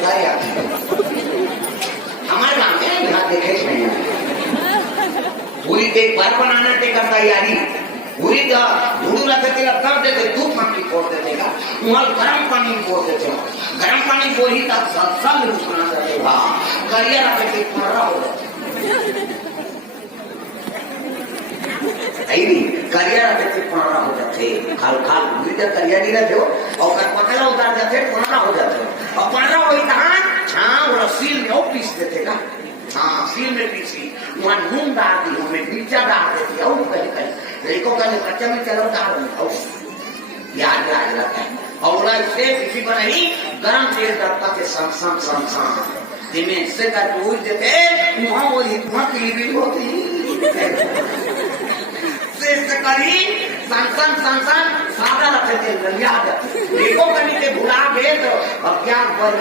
घर आती हमारे गाँव में यहाँ देखे नहीं पूरी देख बार बनाना ते का तैयारी पूरी का धूल रखे तेरा कर देते दूध पानी फोड़ देते का वहाँ गर्म पानी फोड़ देते गर्म पानी फोड़ी तब सब लोग बना देते वाह करिया रखे ते मरा हो जाते नहीं करिया रखे ते मरा हो जाते खाल खाल पूरी का करिया नहीं रहते हो और कर पकड़ा उतार जाते मरा हो जाते और मरा वही कहाँ हाँ वो सील में वो पीस देते का हाँ सील में पीसी वहाँ नून डाल दी हमें मिर्चा डाल देती और कहीं कहीं लड़कों का कच्चा में चलो डाल याद रहता है और इससे किसी को नहीं गरम तेल डरता के सम जिन्हें से का टूट देते वहाँ वो इतना पीली होती से करी संसन सादा रखे थे याद लड़कों का नीचे भुला गए तो अब क्या